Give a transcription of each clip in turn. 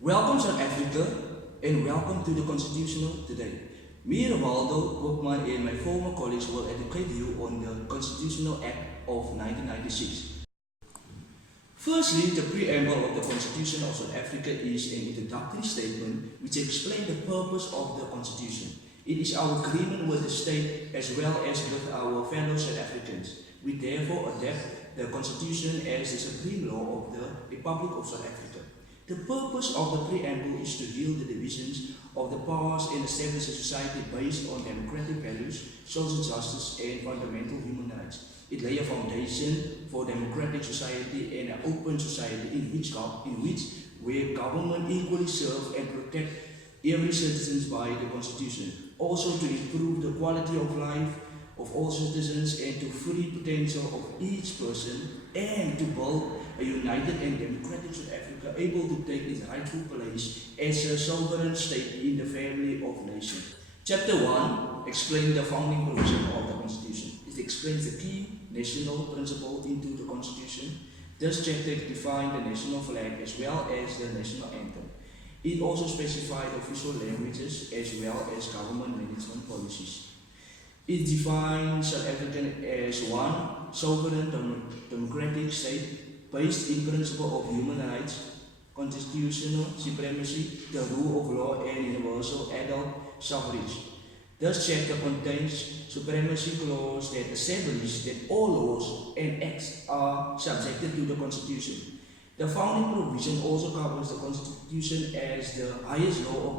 Welcome South Africa and welcome to the Constitutional today. Me, Ryvaldo Koopman and my former colleagues will educate you on the Constitutional Act of 1996. Firstly, the preamble of the Constitution of South Africa is an introductory statement which explains the purpose of the Constitution. It is our agreement with the state as well as with our fellow South Africans. We therefore adopt the Constitution as the supreme law of the Republic of South Africa. The purpose of the preamble is to heal the divisions of the past and establish a society based on democratic values, social justice and fundamental human rights. It lays a foundation for democratic society and an open society in which where government equally serve and protect every citizen by the Constitution. Also to improve the quality of life of all citizens and to free potential of each person and to build a united and democratic South Africa able to take its rightful place as a sovereign state in the family of nations. Chapter 1 explains the founding provision of the Constitution. It explains the key national principle into the Constitution. This chapter defines the national flag as well as the national anthem. It also specifies official languages as well as government management policies. It defines South Africa as one sovereign democratic state based in principle of human rights, constitutional supremacy, the rule of law and universal adult suffrage. This chapter contains supremacy clause that establish that all laws and acts are subjected to the Constitution. The founding provision also covers the Constitution as the highest law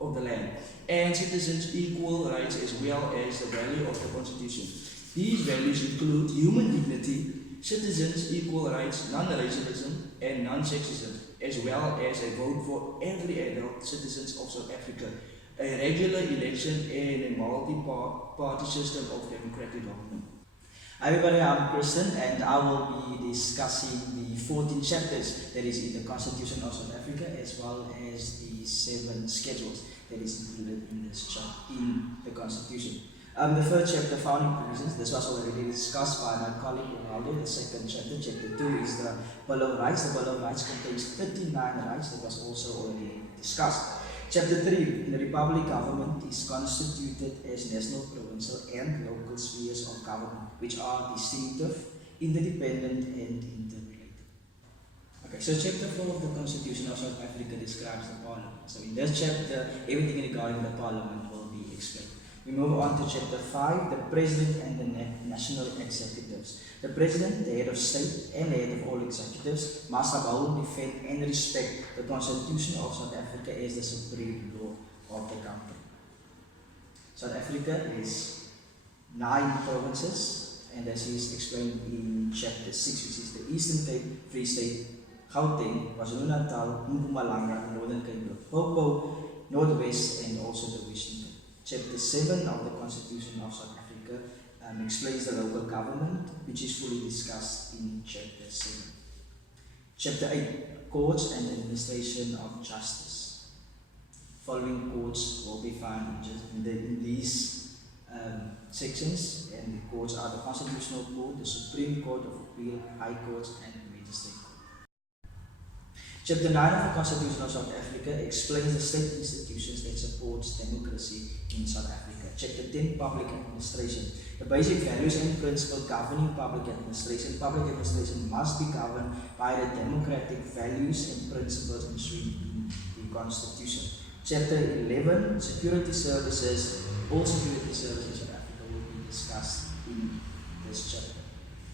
of the land and citizens' equal rights as well as the value of the Constitution. These values include human dignity, citizens' equal rights, non-racialism and non-sexism, as well as a vote for every adult citizens of South Africa, a regular election and a multi-party system of democratic government. Hi everybody, I'm Christiaan and I will be discussing the 14 chapters that is in the Constitution of South Africa as well as the 7 schedules that is included in the Constitution. The first chapter, founding provisions, this was already discussed by my colleague Ryvaldo. The second chapter, chapter 2, is the Bill of Rights. The Bill of Rights contains 39 rights that was also already discussed. Chapter 3, the Republic government is constituted as national, provincial and local spheres of government which are distinctive, interdependent and interrelated. Okay, so chapter 4 of the Constitution of South Africa describes the Parliament. So in this chapter, everything regarding the Parliament will be explained. We move on to chapter 5, the President and the National Executives. The President, the head of state and the head of all executives, must uphold, defend and respect the Constitution of South Africa as the supreme law of the country. South Africa is 9 provinces, and as is explained in chapter 6, which is the Eastern Cape, Free State, Gauteng, KwaZulu-Natal, Mpumalanga, Northern Cape, Limpopo, Northwest and also the Western Cape. Chapter 7 of the Constitution of South Africa explains the local government, which is fully discussed in chapter 7. Chapter 8, Courts and Administration of Justice. Following courts will be found in these sections, and the courts are the Constitutional Court, the Supreme Court of Appeal, High Courts and the Magistrate Court. Chapter 9 of the Constitution of South Africa explains the state institutions that support democracy in South Africa. Chapter 10, Public Administration. The basic values and principles governing public administration. Public administration must be governed by the democratic values and principles enshrined in the Constitution. Chapter 11, Security Services. All security services in South Africa will be discussed in this chapter.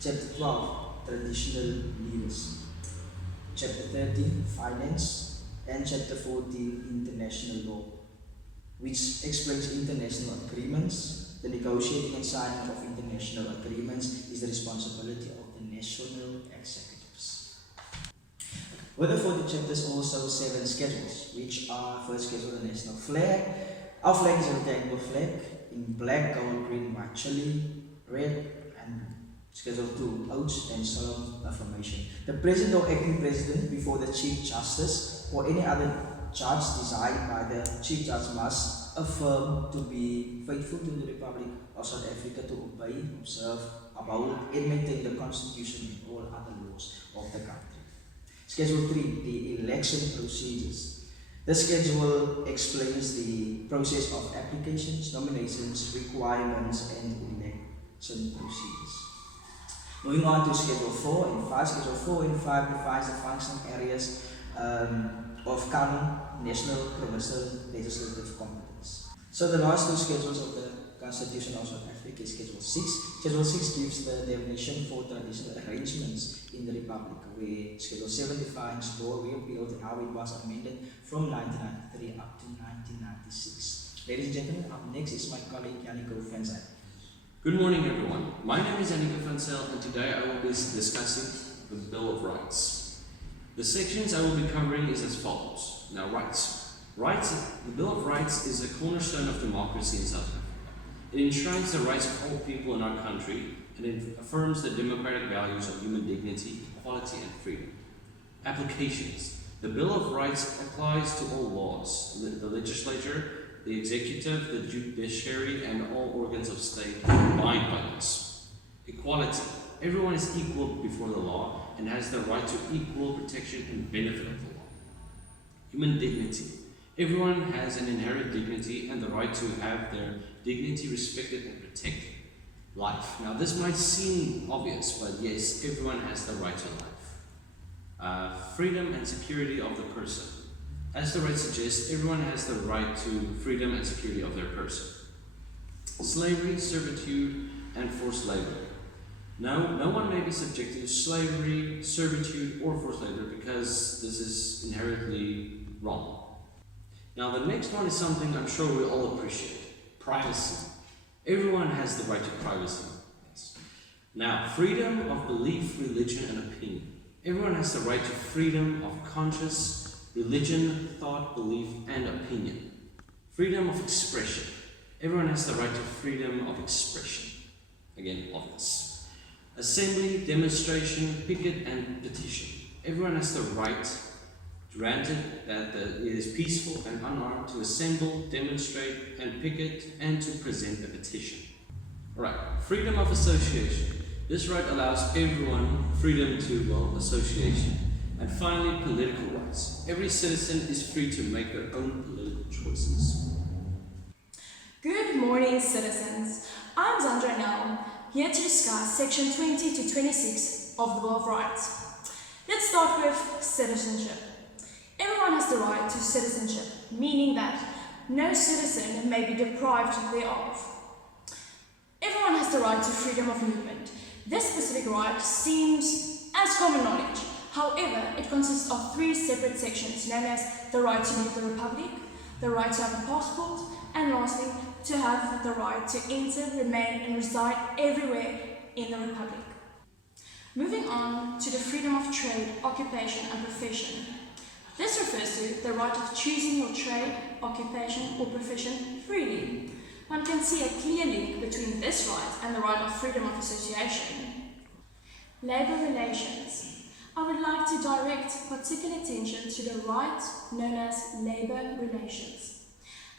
Chapter 12, Traditional Leaders. Chapter 13, Finance, and Chapter 14, International Law, which explains international agreements. The negotiating and signing of international agreements is the responsibility of the national executives. With the 14 chapters, also 7 schedules, which are first schedule, the national flag. Our flag is a rectangular flag in black, gold, green, white, chili, red, and Schedule 2, Oaths and Solemn Affirmation. The President or Acting President before the Chief Justice or any other judge designed by the Chief Judge must affirm to be faithful to the Republic of South Africa, to obey, observe, uphold, and maintain the Constitution and all of the country. Schedule 3, the election procedures. This schedule explains the process of applications, nominations, requirements, and election procedures. Moving on to Schedule 4 and 5. Schedule 4 and 5 defines the functional areas of common, national, provincial, legislative competence. So the last two schedules of the Constitution of South Africa is Schedule 6. Schedule 6 gives the definition for traditional arrangements in the Republic, where Schedule 7 defines law repealed and how it was amended from 1993 up to 1996. Ladies and gentlemen, up next is my colleague Jannico. Good morning, everyone. My name is Jannico, and today I will be discussing the Bill of Rights. The sections I will be covering is as follows. Now, rights. The Bill of Rights is a cornerstone of democracy in South Africa. It enshrines the rights of all people in our country, and it affirms the democratic values of human dignity, equality, and freedom. Applications. The Bill of Rights applies to all laws. The legislature, the executive, the judiciary, and all organs of state abide by this. Equality. Everyone is equal before the law and has the right to equal protection and benefit of the law. Human dignity. Everyone has an inherent dignity and the right to have their dignity respected and protected. Life. Now this might seem obvious, but yes, everyone has the right to life. Freedom and security of the person. As the right suggests, everyone has the right to freedom and security of their person. Slavery, servitude, and forced labor. No one may be subjected to slavery, servitude, or forced labor because this is inherently wrong. Now the next one is something I'm sure we all appreciate. Privacy. Everyone has the right to privacy. Yes. Now, freedom of belief, religion, and opinion. Everyone has the right to freedom of conscience, religion, thought, belief, and opinion. Freedom of expression. Everyone has the right to freedom of expression. Again, obvious. Assembly, demonstration, picket, and petition. Everyone has the right, granted that it is peaceful and unarmed, to assemble, demonstrate, and picket, and to present a petition. Alright, freedom of association. This right allows everyone freedom to, association. And finally, political rights. Every citizen is free to make their own political choices. Good morning, citizens. I'm Zandré now, here to discuss Section 20 to 26 of the Bill of Rights. Let's start with citizenship. Everyone has the right to citizenship, meaning that no citizen may be deprived thereof. Everyone has the right to freedom of movement. This specific right seems as common knowledge. However, it consists of 3 separate sections known as the right to leave the Republic, the right to have a passport, and lastly, to have the right to enter, remain, and reside everywhere in the Republic. Moving on to the freedom of trade, occupation, and profession. This refers to the right of choosing your trade, occupation, or profession freely. One can see a clear link between this right and the right of freedom of association. Labour relations. I would like to direct particular attention to the right known as labour relations,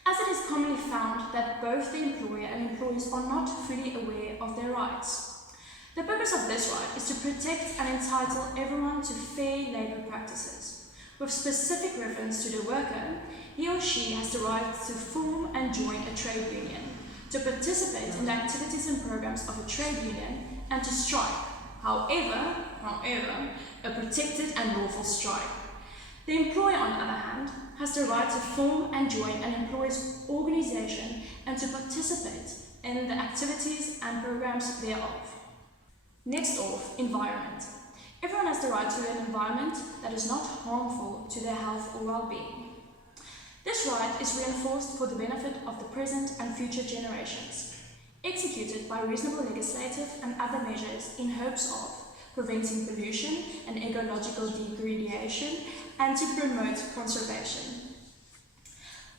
as it is commonly found that both the employer and employees are not fully aware of their rights. The purpose of this right is to protect and entitle everyone to fair labour practices. With specific reference to the worker, he or she has the right to form and join a trade union, to participate in the activities and programs of a trade union, and to strike. However, a protected and lawful strike. The employer, on the other hand, has the right to form and join an employer's organisation and to participate in the activities and programs thereof. Next off, environment. Everyone has the right to an environment that is not harmful to their health or well-being. This right is reinforced for the benefit of the present and future generations, executed by reasonable legislative and other measures in hopes of preventing pollution and ecological degradation and to promote conservation.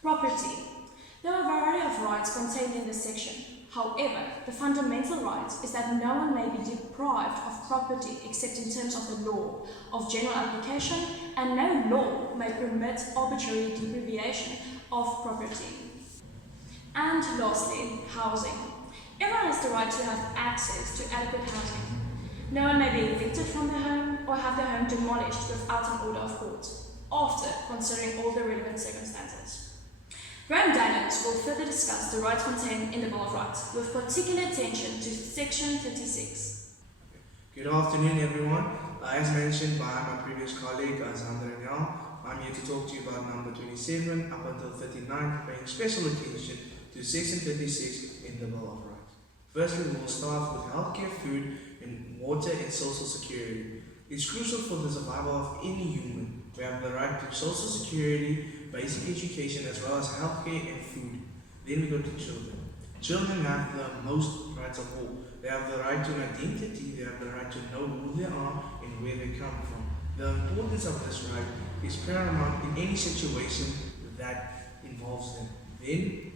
Property. There are a variety of rights contained in this section. However, the fundamental right is that no one may be deprived of property except in terms of the law of general application, and no law may permit arbitrary deprivation of property. And lastly, housing. Everyone has the right to have access to adequate housing. No one may be evicted from their home or have their demolished without an order of court, after considering all the relevant circumstances. Graham Daniels will further discuss the rights contained in the Bill of Rights, with particular attention to Section 36. Good afternoon, everyone. As mentioned by my previous colleague, Zandré, I'm here to talk to you about number 27 up until 39, paying special attention to Section 36 in the Bill of Rights. Firstly, we'll start with healthcare, food, and water and social security. It's crucial for the survival of any human. We have the right to social security, basic education, as well as healthcare and food. Then we go to children. Children have the most rights of all. They have the right to an identity, they have the right to know who they are and where they come from. The importance of this right is paramount in any situation that involves them. Then,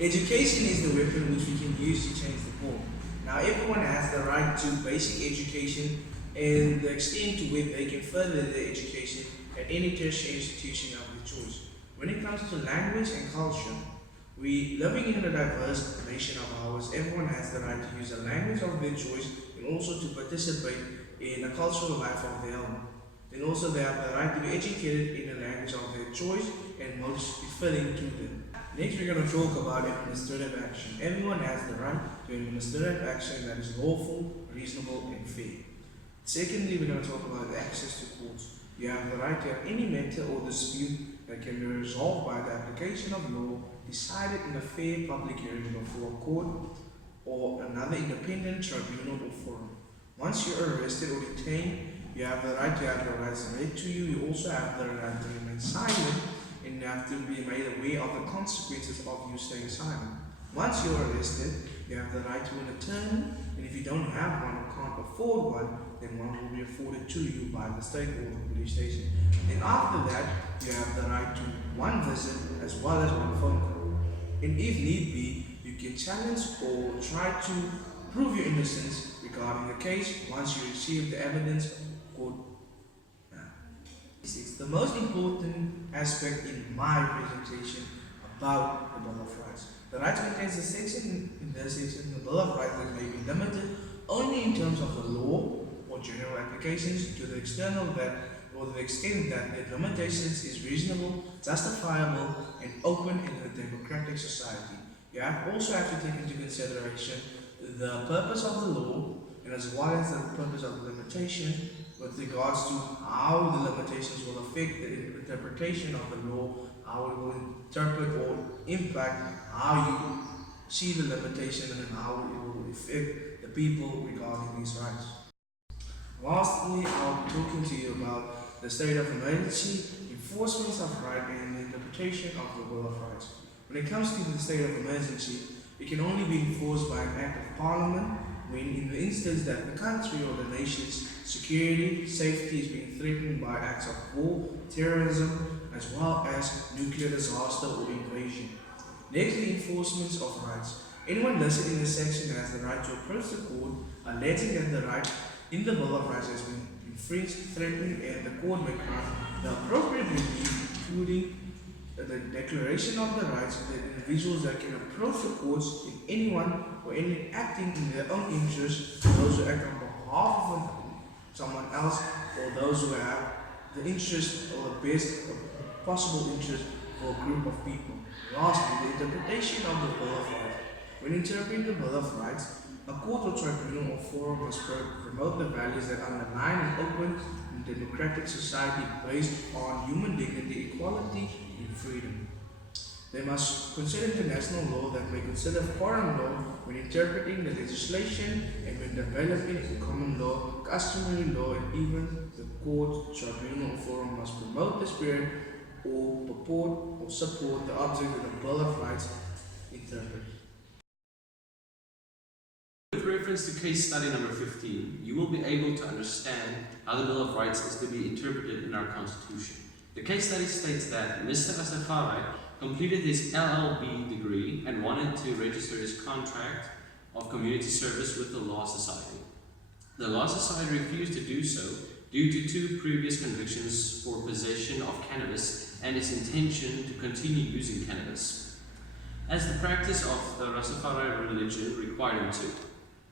education is the weapon which we can use to change the world. Now, everyone has the right to basic education and the extent to which they can further their education at any tertiary institution of their choice. When it comes to language and culture, living in a diverse nation of ours, everyone has the right to use a language of their choice and also to participate in a cultural life of their own. Then also they have the right to be educated in the language of their choice and most befitting to them. Next we're going to talk about administrative action. Everyone has the right to administrative action that is lawful, reasonable and fair. Secondly, we're going to talk about access to courts. You have the right to have any matter or dispute that can be resolved by the application of law decided in a fair public hearing before a court or another independent tribunal or forum. Once you are arrested or detained, you have the right to have your rights read to you. You also have the right to remain silent and you have to be made aware of the consequences of you staying silent. Once you are arrested, you have the right to an attorney, and if you don't have one or can't afford one, then one will be afforded to you by the state or the police station. Then after that, you have the right to one visit as well as one phone call. And if need be, you can challenge or try to prove your innocence regarding the case once you receive the evidence of court. It's the most important aspect in my presentation about the Bill of Rights. The rights contains a section in this section, the Bill of Rights, that may be limited only in terms of the law or general applications to the external that or the extent that the limitations is reasonable, justifiable, and open in a democratic society. You also have to take into consideration the purpose of the law and as well as the purpose of the limitation with regards to how the limitations will affect the interpretation of the law, how it will interpret or impact how you see the limitation and how it will affect the people regarding these rights. Lastly, I'll be talking to you about the state of emergency, enforcement of right and the interpretation of the Bill of Rights. When it comes to the state of emergency, it can only be enforced by an act of parliament when in the instance that the country or the nation's security, safety is being threatened by acts of war, terrorism, as well as nuclear disaster or invasion. Next, the enforcement of rights. Anyone listed in this section has the right to approach the court alleging that the right in the Bill of Rights has been infringed, threatened, and the court may grant the appropriate relief, including the declaration of the rights that individuals that can approach the courts if anyone or any acting in their own interest, those who act on behalf of someone else, or those who have the interest or the best possible interest for a group of people. Lastly, the interpretation of the Bill of Rights. When interpreting the Bill of Rights, a court or tribunal or forum must promote the values that underline an open and democratic society based on human dignity, equality, and freedom. They must consider international law that may consider foreign law when interpreting the legislation and when developing a common law, customary law, and even the court, tribunal, or forum must promote the spirit or purport or support the object of the Bill of Rights interpreted. With reference to case study number 15, you will be able to understand how the Bill of Rights is to be interpreted in our Constitution. The case study states that Mr. Asafari completed his LLB degree and wanted to register his contract of community service with the Law Society. The Law Society refused to do so due to 2 previous convictions for possession of cannabis and his intention to continue using cannabis, as the practice of the Rastafari religion required him to.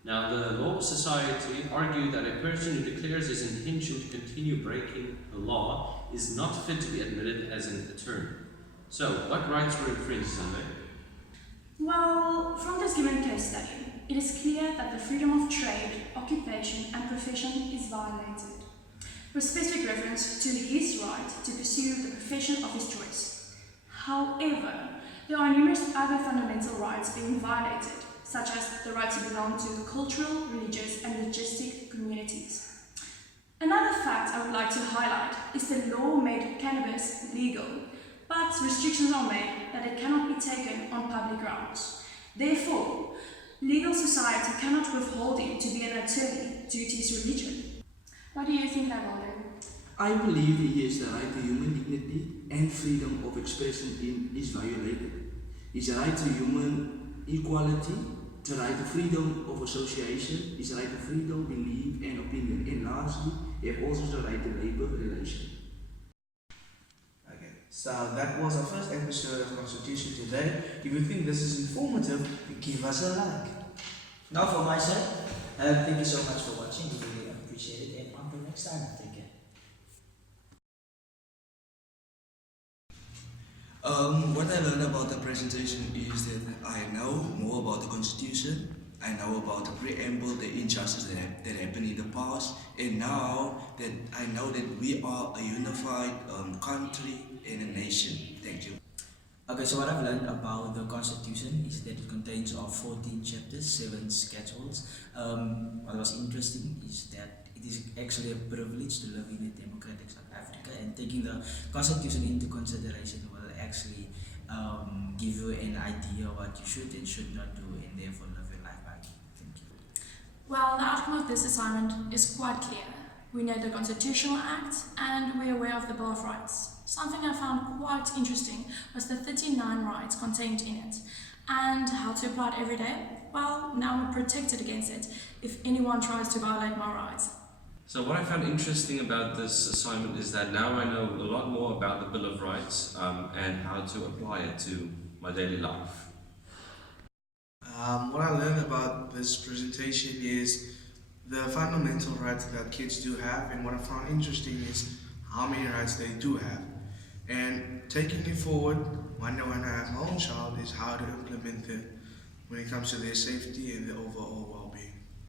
Now, the Law Society argued that a person who declares his intention to continue breaking the law is not fit to be admitted as an attorney. So, what rights were infringed, Zandré? Well, from this given case study, it is clear that the freedom of trade, occupation and profession is violated, with specific reference to his right to pursue the profession of his choice. However, there are numerous other fundamental rights being violated, such as the right to belong to cultural, religious and logistic communities. Another fact I would like to highlight is the law made cannabis legal, but restrictions are made that it cannot be taken on public grounds. Therefore, legal society cannot withhold him to be an attorney due to his religion. What do you think, Ryvaldo? I believe he has the right to human dignity and freedom of expression is violated. His right to human equality, the right to freedom of association, his right to freedom, belief and opinion, and lastly, he has also the right to labor relation. Okay, so that was our first episode of Constitution today. If you think this is informative, give us a like. Now for my side, thank you so much for watching. We really appreciate it, and until next time, take care. What I learned about the presentation is that I know more about the Constitution, I know about the preamble, the injustices that happened in the past, and now that I know that we are a unified country and a nation. Thank you. Okay, so what I've learned about the Constitution is that it contains of 14 chapters, 7 schedules. What was interesting is that it is actually a privilege to live in a democratic South Africa, and taking the Constitution into consideration will actually give you an idea what you should and should not do, and therefore live your life by. Thank you. Well, the outcome of this assignment is quite clear. We know the Constitutional Act and we're aware of the Bill of Rights. Something I found quite interesting was the 39 rights contained in it and how to apply it every day. Well, now we're protected against it if anyone tries to violate my rights. So what I found interesting about this assignment is that now I know a lot more about the Bill of Rights and how to apply it to my daily life. What I learned about this presentation is the fundamental rights that kids do have, and what I found interesting is how many rights they do have. And taking it forward, when I have my own child, is how to implement them when it comes to their safety and the overall